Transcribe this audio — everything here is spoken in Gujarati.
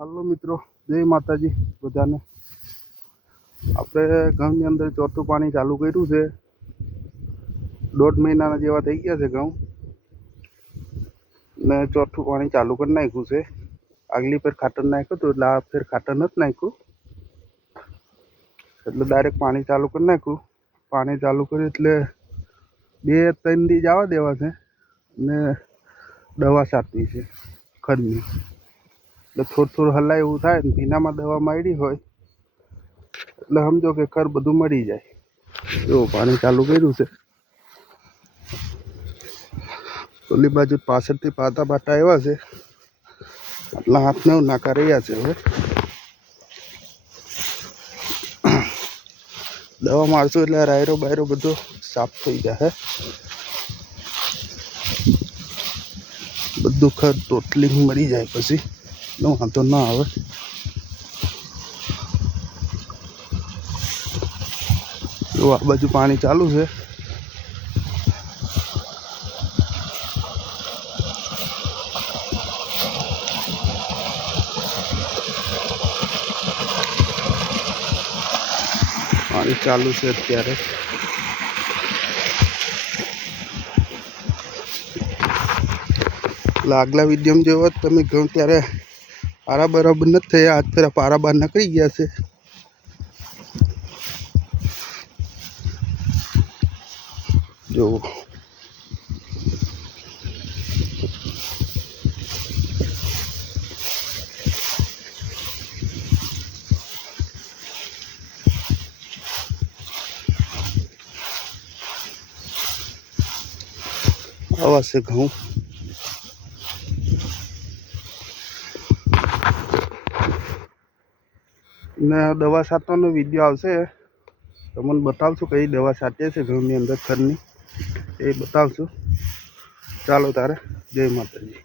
હાલો મિત્રો જય માતાજી બધાને આપણે ઘઉંની અંદર ચોથું પાણી ચાલુ કર્યું છે દોઢ મહિનાના જેવા થઈ ગયા છે ઘઉં ને ચોથું પાણી ચાલુ કરી નાખ્યું છે આગલી ફેર ખાતર નાખ્યું હતું એટલે આ ફેર ખાતર નથી નાખ્યું એટલે ડાયરેક્ટ પાણી ચાલુ કરી નાખ્યું પાણી ચાલુ કર્યું એટલે બે ત્રણ દી જવા દેવા છે ને દવા છાંટવી છે ખડની એટલે થોડું થોડું હલાય એવું થાય ને ભીનામાં દવા માંડી હોય, એટલે સમજો કે ખર બધું મરી જાય. જો પાણી ચાલુ કર્યું છે. ઓલી બાજુ પાછળથી પાતા પાટા આવ્યા છે. આટલા હાથને એવું નાકા રહ્યા છે હવે. દવા મારશું એટલે રાયરો બાયરો બધો સાફ થઈ જશે બધું ખર, ટોટલી મળી જાય પછી. નો વાંધો ના આવે જો આ બાજુ પાણી ચાલુ છે પાણી ચાલુ છે અત્યારે આગલા વિડીયોમાં જેવો તમે ઘઉં ત્યારે પારા બરાબર નથી થયા આજ પેલા પારા બહાર નીકળી ગયા છે જો આવા છે ઘઉં ને દવા છાંટવાનો વીડિયો આવશે. તમને બતાવશું કઈ દવા છાંટીએ છે ઘઉંની અંદર ખરની એ બતાવશું. ચાલો તારે. જય માતાજી.